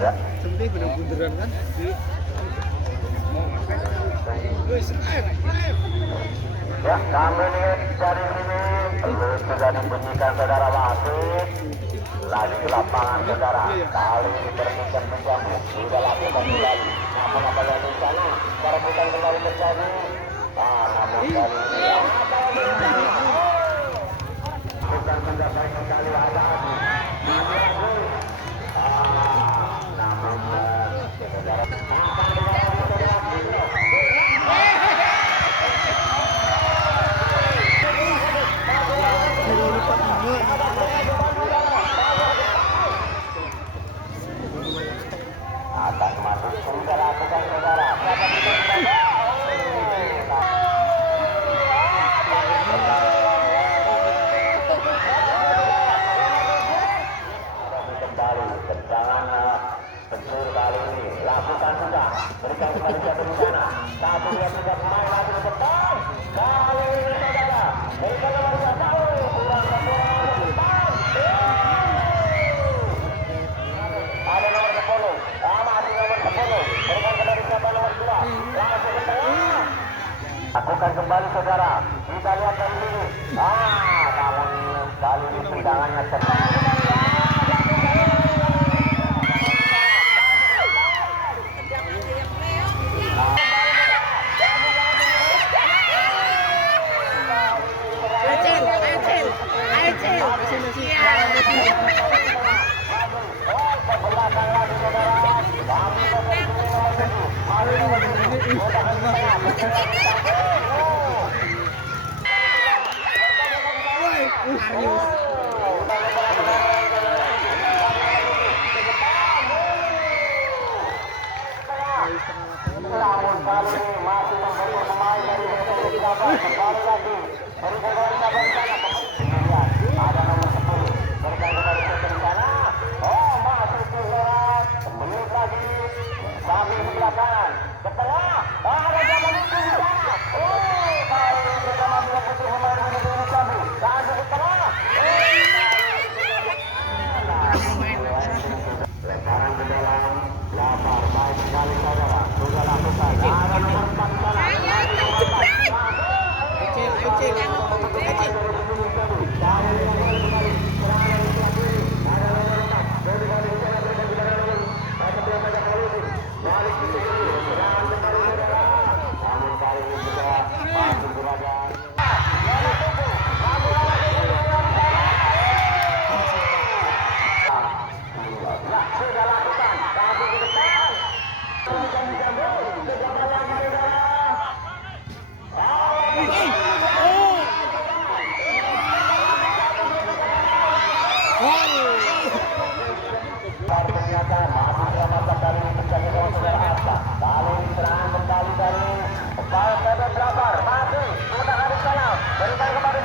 Ya. Sempit bener-beneran kan? Ya, kami lihat dari sini sudah dibunyikan saudara wasit. Lagi ke lapangan saudara. Kali ini berbincang sudah lakukan kembali. Namun apa yang di sana? Perebutan kembali terjadi. Namun kali ini bukan mendapatkan kali ada. Namun saudara akan masuk sudah lakukan saudara. Kembali tendangan penjuru kali ini lakukan sudah berikan kepada siapa di sana. Satu dua tiga pemain lagi di depan. Kali ini saudara berikan kepada siapa tahu kurang satu orang depan. Ada nomor 10, masih nomor 10. Berikan kepada siapa nomor 2. Langsung ke tengah. Lakukan kembali saudara. Kita lihat dari sini. Namun kali ini tendangannya terlalu. Namun kali ini masih memberi pemain dari kembali lagi. Berikan kepada siapa di sana. Kemudian ada nomor 10. Berikan kepada siapa di sana. Masuk ke lewat. Menit lagi. Sambil di belakang. Ke tengah. Ada siapa di sana. Kali ini bersama dengan putri pemain menuju di sabu. Langsung ke tengah. Lemparan ke dalam. Lapar baik sekali saudara. Sudah lakukan. Ada nomor 4 di sana. Berikan kepada